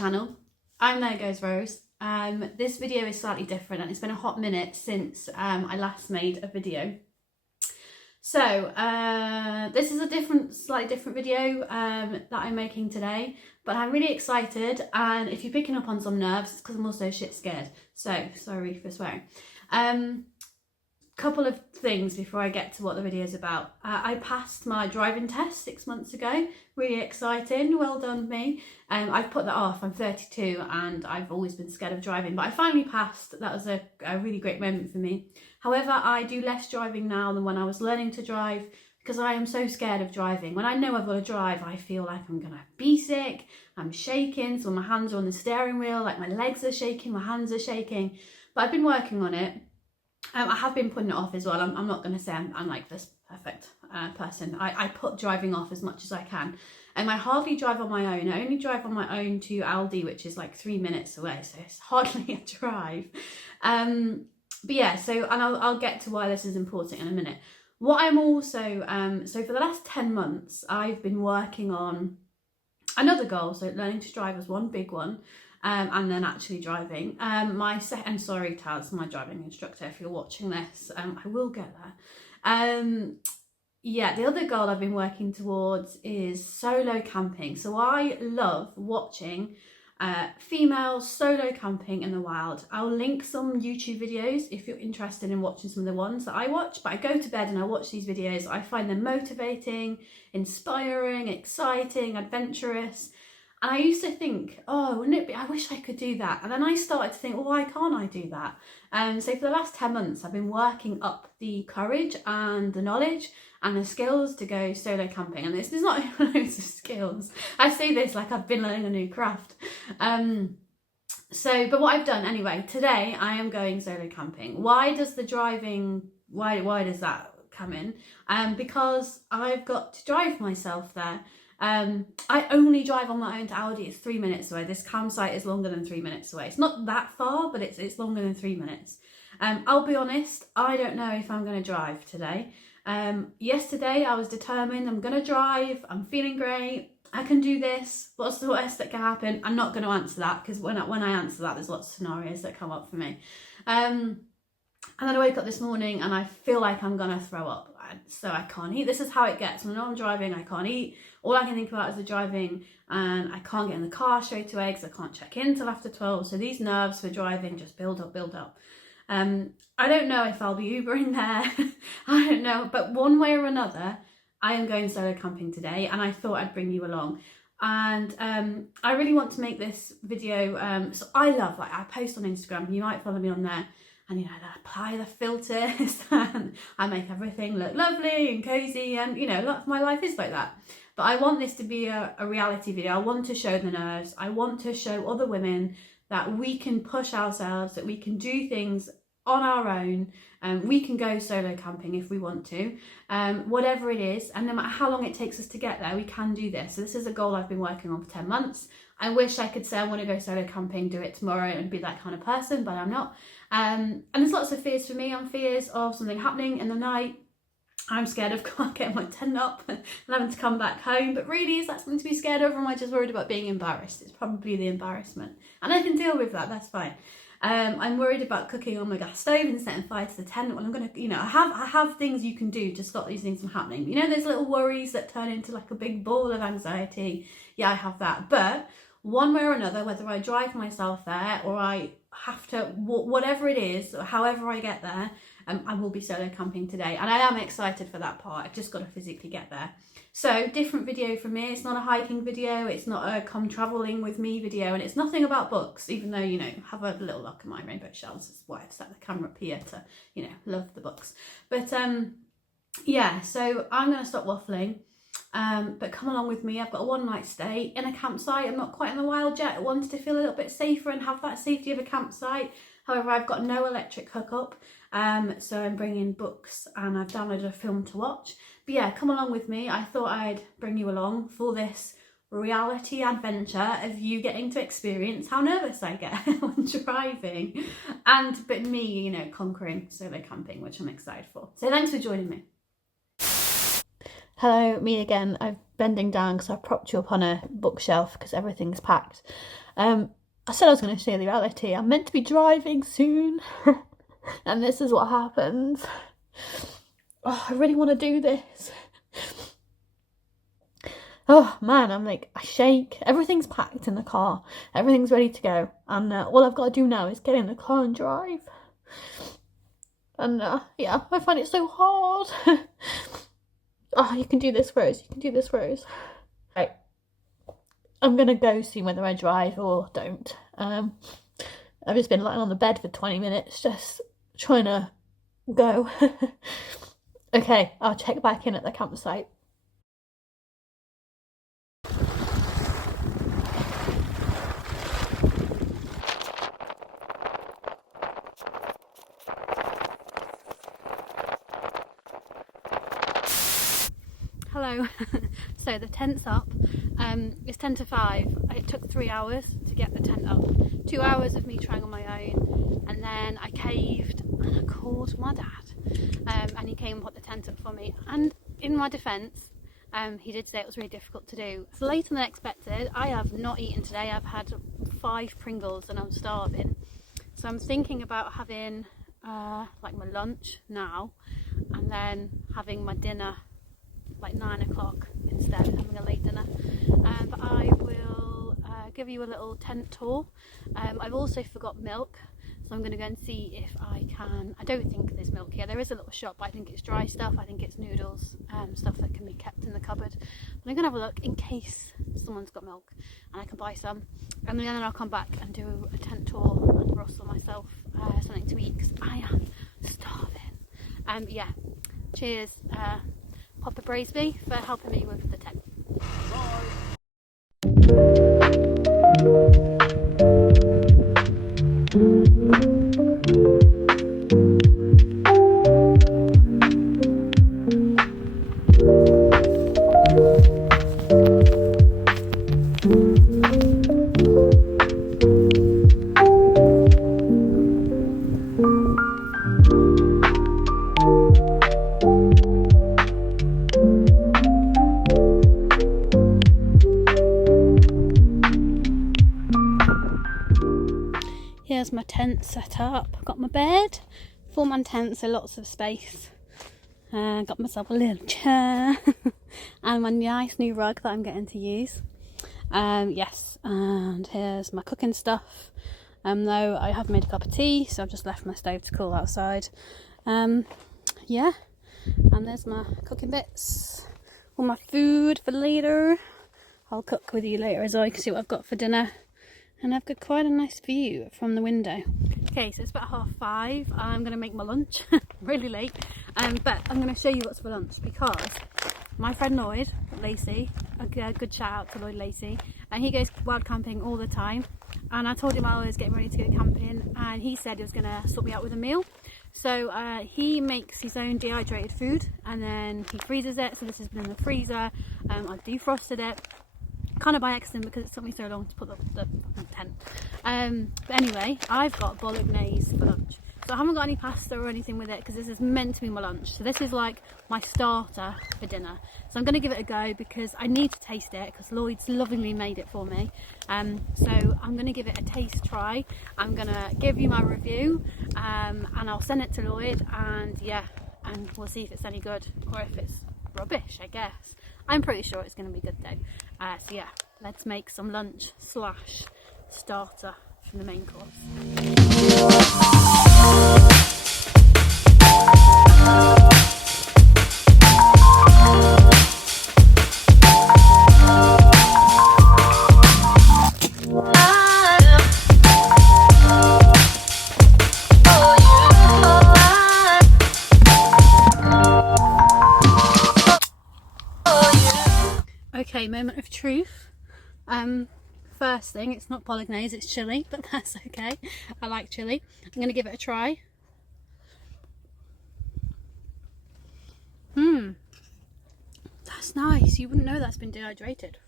channel. I'm There Goes Rose. This video is slightly different and it's been a hot minute since I last made a video. So this is a slightly different video that I'm making today, but I'm really excited, and if you're picking up on some nerves, it's because I'm also shit scared. So sorry for swearing. Couple of things before I get to what the video is about. I passed my driving test 6 months ago. Really exciting, well done me. I've put that off. I'm 32 and I've always been scared of driving, but I finally passed. That was a really great moment for me. However, I do less driving now than when I was learning to drive, because I am so scared of driving. When I know I've got to drive, I feel like I'm gonna be sick. I'm shaking, so my hands are on the steering wheel, like my legs are shaking, my hands are shaking. But I've been working on it. I have been putting it off as well. I'm not going to say I'm like this perfect person. I put driving off as much as I can. And I hardly drive on my own. I only drive on my own to Aldi, which is like 3 minutes away. So it's hardly a drive. But yeah, so, and I'll get to why this is important in a minute. What I'm also, so for the last 10 months, I've been working on another goal. So learning to drive was one big one. And then actually driving. And sorry Taz, my driving instructor, if you're watching this, I will get there. Yeah, the other goal I've been working towards is solo camping. So I love watching female solo camping in the wild. I'll link some YouTube videos if you're interested in watching some of the ones that I watch, but I go to bed and I watch these videos. I find them motivating, inspiring, exciting, adventurous. And I used to think, oh, wouldn't it be, I wish I could do that. And then I started to think, well, why can't I do that? So for the last 10 months, I've been working up the courage and the knowledge and the skills to go solo camping. And there's not loads of skills. I say this like I've been learning a new craft. But what I've done anyway, today I am going solo camping. Why does the driving, why does that come in? Because I've got to drive myself there. I only drive on my own to Aldi. It's 3 minutes away. This campsite is longer than 3 minutes away. It's not that far, but it's longer than 3 minutes. I'll be honest, I don't know if I'm going to drive today. Yesterday I was determined I'm going to drive. I'm feeling great. I can do this. What's the worst that can happen? I'm not going to answer that, because when I answer that, there's lots of scenarios that come up for me. And then I wake up this morning and I feel like I'm going to throw up. So I can't eat. This is how it gets. When I'm driving, I can't eat. All I can think about is the driving, and I can't get in the car straight away because I can't check in till after 12. So these nerves for driving just build up. I don't know if I'll be Ubering there. I don't know. But one way or another, I am going solo camping today, and I thought I'd bring you along. And I really want to make this video. So I love, like, I post on Instagram. You might follow me on there. And, you know, I apply the filters and I make everything look lovely and cozy, and, you know, a lot of my life is like that. But I want this to be a reality video. I want to show the nerves. I want to show other women that we can push ourselves, that we can do things on our own, and we can go solo camping if we want to, whatever it is, and no matter how long it takes us to get there, we can do this. So this is a goal I've been working on for 10 months. I wish I could say I want to go solo camping, do it tomorrow, and be that kind of person, but I'm not. And there's lots of fears for me. I'm fears of something happening in the night. I'm scared of getting my tent up and having to come back home. But really, is that something to be scared of, or am I just worried about being embarrassed? It's probably the embarrassment. And I can deal with that, that's fine. I'm worried about cooking on my gas stove and setting fire to the tent. Well, I'm going to, you know, I have things you can do to stop these things from happening. You know, there's little worries that turn into like a big ball of anxiety. Yeah, I have that. But one way or another, whether I drive myself there or I have to, whatever it is, or however I get there, I will be solo camping today. And I am excited for that part. I've just got to physically get there. So, different video from me. It's not a hiking video. It's not a come travelling with me video. And it's nothing about books, even though, you know, have a little look at my rainbow shells. That's why I've set the camera up here to, you know, love the books. But, yeah, so I'm going to stop waffling. But come along with me. I've got a one night stay in a campsite. I'm not quite in the wild yet. I wanted to feel a little bit safer and have that safety of a campsite. However, I've got no electric hookup, so I'm bringing books and I've downloaded a film to watch. But yeah, come along with me. I thought I'd bring you along for this reality adventure of you getting to experience how nervous I get when driving, but me, you know, conquering solo camping, which I'm excited for. So thanks for joining me. Hello, me again. I'm bending down because I propped you up on a bookshelf because everything's packed. I said I was going to share the reality. I'm meant to be driving soon, and this is what happens. Oh, I really want to do this. Oh man, I shake. Everything's packed in the car. Everything's ready to go, and all I've got to do now is get in the car and drive. And yeah, I find it so hard. Oh, you can do this, Rose. You can do this, Rose. Right. I'm gonna go see whether I drive or don't. I've just been lying on the bed for 20 minutes, just trying to go. Okay, I'll check back in at the campsite. Hello. So the tent's up. It's 10 to 5. It took 3 hours to get the tent up. 2 hours of me trying on my own, and then I caved and I called my dad, and he came and put the tent up for me. And in my defence, he did say it was really difficult to do. It's later than expected. I have not eaten today. I've had 5 Pringles and I'm starving. So I'm thinking about having like my lunch now, and then having my dinner like 9 o'clock instead, having a late dinner. But I will give you a little tent tour. I've also forgot milk, so I'm going to go and see if I can. I don't think there's milk here. There is a little shop, but I think it's dry stuff. I think it's noodles, stuff that can be kept in the cupboard. But I'm going to have a look in case someone's got milk and I can buy some. And then I'll come back and do a tent tour and rustle myself something to eat, because I am starving. Yeah, cheers Papa Braisby for helping me with the tent. Here's my tent set up. I've got my bed, 4-man tent, so lots of space. Got myself a little chair and my nice new rug that I'm getting to use. Yes, and here's my cooking stuff. Though I have made a cup of tea, so I've just left my stove to cool outside. Yeah, and there's my cooking bits. All my food for later. I'll cook with you later as well. You can see what I've got for dinner. And I've got quite a nice view from the window. Okay, so it's about 5:30. I'm going to make my lunch, really late. But I'm going to show you what's for lunch, because my friend Lloyd Lacey, a good shout out to Lloyd Lacey, and he goes wild camping all the time. And I told him I was getting ready to go camping, and he said he was going to sort me out with a meal. So he makes his own dehydrated food, and then he freezes it. So this has been in the freezer. I've defrosted it. Kind of by accident, because it took me so long to put the tent. But anyway, I've got bolognese for lunch. So I haven't got any pasta or anything with it, because this is meant to be my lunch. So this is like my starter for dinner. So I'm going to give it a go, because I need to taste it, because Lloyd's lovingly made it for me. So I'm going to give it a taste try. I'm going to give you my review, and I'll send it to Lloyd, and yeah, and we'll see if it's any good or if it's rubbish, I guess. I'm pretty sure it's going to be good though. So yeah, let's make some lunch / starter from the main course. Okay, moment of truth. First thing, it's not bolognese, it's chilli, but that's okay. I like chilli. I'm going to give it a try. That's nice. You wouldn't know that's been dehydrated.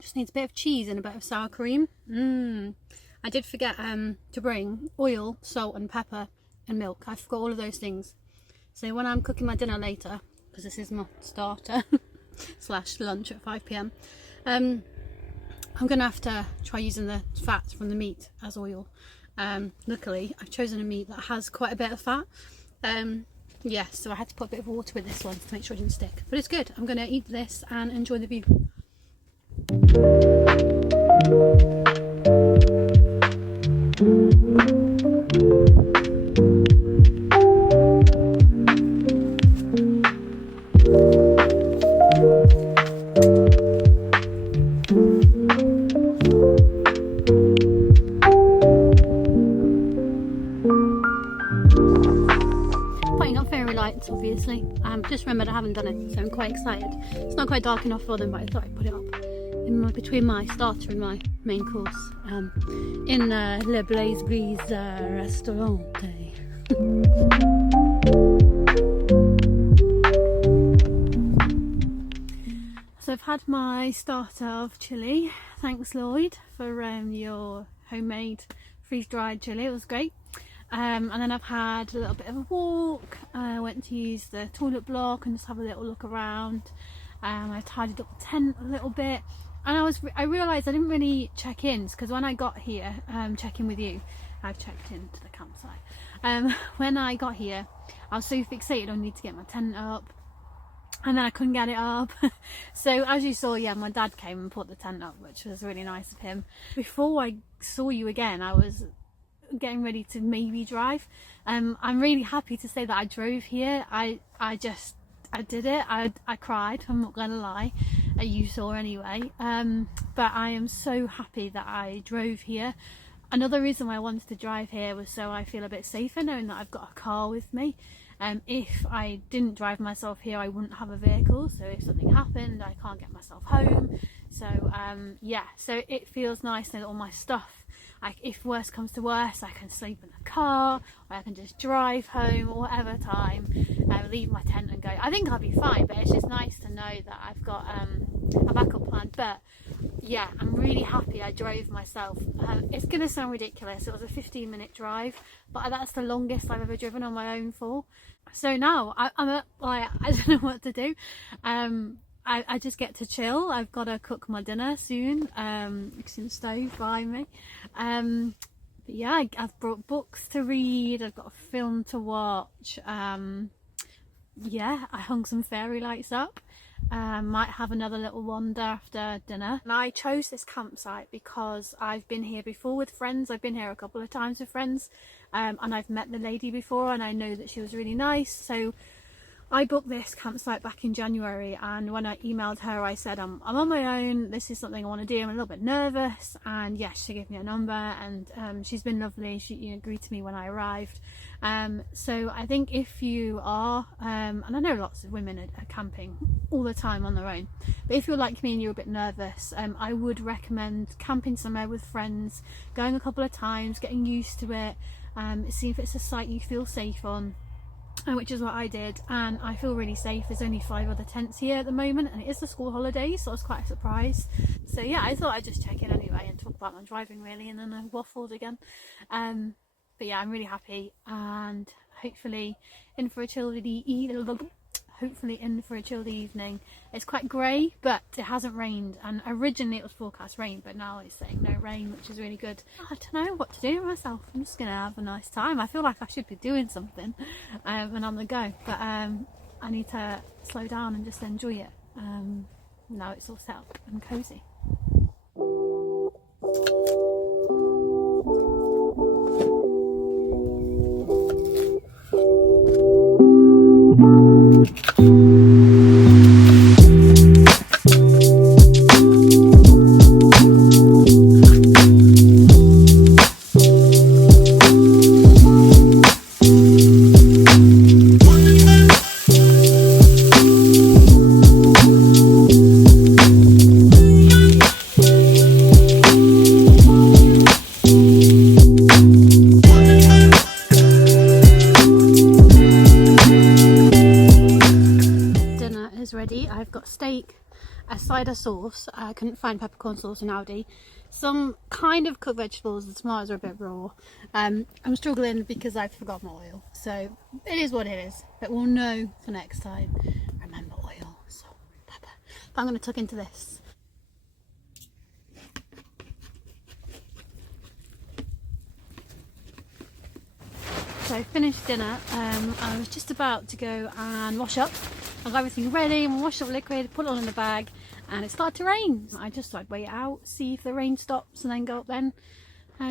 Just needs a bit of cheese and a bit of sour cream. I did forget to bring oil, salt and pepper and milk. I forgot all of those things. So when I'm cooking my dinner later, because this is my starter, / lunch at 5 p.m. I'm gonna have to try using the fats from the meat as oil. Luckily I've chosen a meat that has quite a bit of fat. Yeah, so I had to put a bit of water with this one to make sure it didn't stick, but it's good. I'm gonna eat this and enjoy the view. Putting up fairy lights, obviously. Just remembered I haven't done it, so I'm quite excited. It's not quite dark enough for them, but I thought I'd put it up in between my starter and my main course in Le Blaze Brise restaurant. So I've had my starter of chilli. Thanks, Lloyd, for your homemade freeze-dried chilli. It was great. And then I've had a little bit of a walk. I went to use the toilet block and just have a little look around. I tidied up the tent a little bit, and I realised I didn't really check in, because when I got here, checking with you, I've checked into the campsite. When I got here, I was so fixated on needing to get my tent up, and then I couldn't get it up. So as you saw, yeah, my dad came and put the tent up, which was really nice of him. Before I saw you again, I was getting ready to maybe drive. I'm really happy to say that I drove here. I did it. I cried, I'm not gonna lie. You saw anyway. But I am so happy that I drove here. Another reason why I wanted to drive here was so I feel a bit safer knowing that I've got a car with me. If I didn't drive myself here, I wouldn't have a vehicle, so if something happened I can't get myself home. So yeah, so it feels nice that all my stuff, like if worst comes to worst, I can sleep in the car, or I can just drive home or whatever time, leave my tent and go. I think I'll be fine, but it's just nice to know that I've got a backup plan. But yeah, I'm really happy I drove myself. It's gonna sound ridiculous, it was a 15-minute drive, but that's the longest I've ever driven on my own for. So now I don't know what to do. I just get to chill. I've got to cook my dinner soon. It's in the stove by me. But yeah, I've brought books to read. I've got a film to watch. Yeah, I hung some fairy lights up. Might have another little wander after dinner. And I chose this campsite because I've been here before with friends. I've been here a couple of times with friends, and I've met the lady before, and I know that she was really nice. So I booked this campsite back in January, and when I emailed her I said I'm on my own, this is something I want to do, I'm a little bit nervous, and yes, she gave me a number, and she's been lovely. She agreed to me when I arrived. So I think if you are, and I know lots of women are camping all the time on their own, but if you're like me and you're a bit nervous, I would recommend camping somewhere with friends, going a couple of times, getting used to it, see if it's a site you feel safe on. Which is what I did, and I feel really safe. There's only 5 other tents here at the moment, and it is the school holidays, so I was quite a surprise. So yeah, I thought I'd just check in anyway and talk about my driving really, and then I waffled again. But yeah, I'm really happy, and hopefully in for a chilled evening. It's quite grey, but it hasn't rained, and originally it was forecast rain, but now it's saying no rain, which is really good. I don't know what to do with myself. I'm just gonna have a nice time. I feel like I should be doing something when I'm on the go, but I need to slow down and just enjoy it. Now it's all set up and cozy. Ready. I've got steak, a cider sauce. I couldn't find peppercorn sauce in Aldi. Some kind of cooked vegetables. The tomatoes are a bit raw. I'm struggling because I forgot my oil. So it is what it is. But we'll know for next time. Remember oil, salt, pepper. But I'm going to tuck into this. So finished dinner. I was just about to go and wash up. I got everything ready and washed up liquid, put it all in the bag, and it started to rain. I just thought I'd wait it out, see if the rain stops, and then go up then.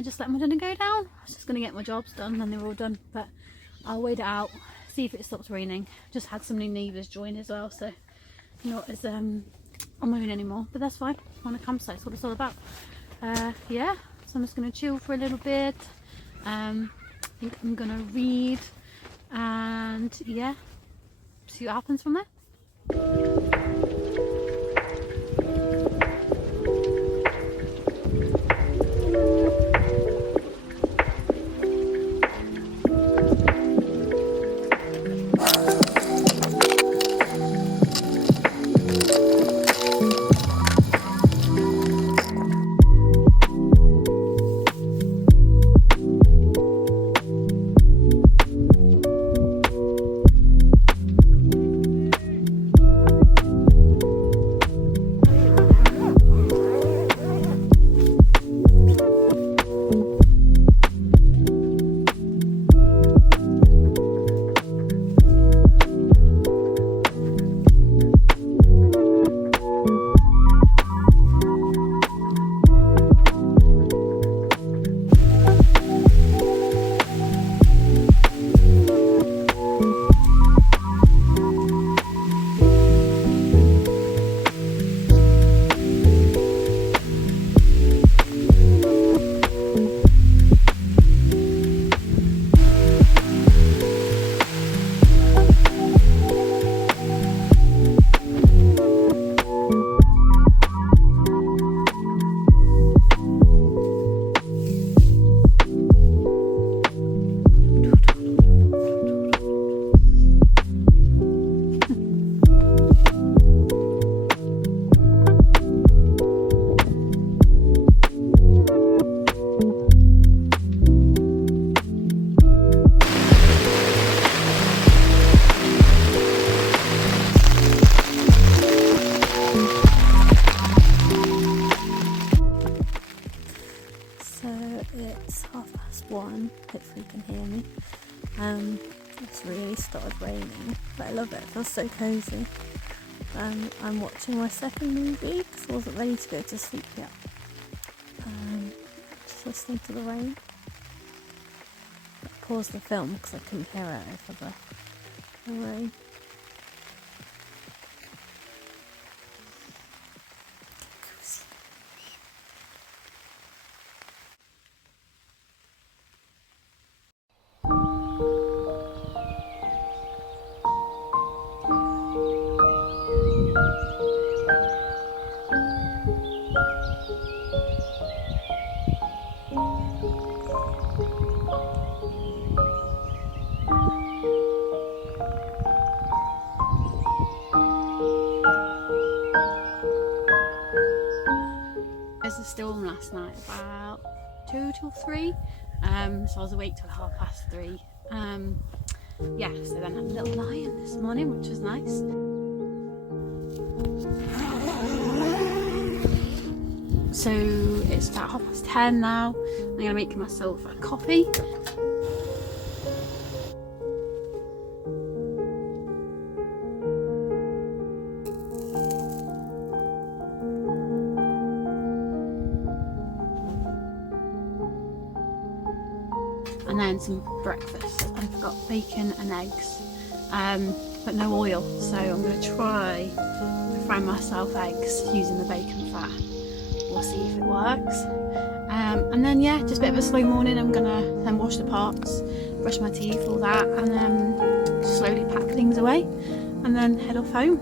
Just let my dinner go down. I was just going to get my jobs done, and they were all done. But I'll wait it out, see if it stops raining. Just had some new neighbours join as well, so not as on my own anymore. But that's fine. On a campsite, that's what it's all about. Yeah. So I'm just going to chill for a little bit. I think I'm gonna read and yeah, see what happens from there. It's 1:30. Hopefully you can hear me. It's really started raining, but I love it. It feels so cozy. I'm watching my second movie because I wasn't ready to go to sleep yet. Just listening to the rain. I paused the film because I couldn't hear it over the rain. There's a storm last night about 2 till 3, so I was awake till 3:30. Yeah, so then I had a little lie-in this morning, which was nice. So it's about 10:30 now. I'm gonna make myself a coffee. And then some breakfast. I've got bacon and eggs, but no oil, so I'm going to try to fry myself eggs using the bacon fat. We'll see if it works. And then yeah, just a bit of a slow morning. I'm going to then wash the pots, brush my teeth, all that, and then slowly pack things away and then head off home.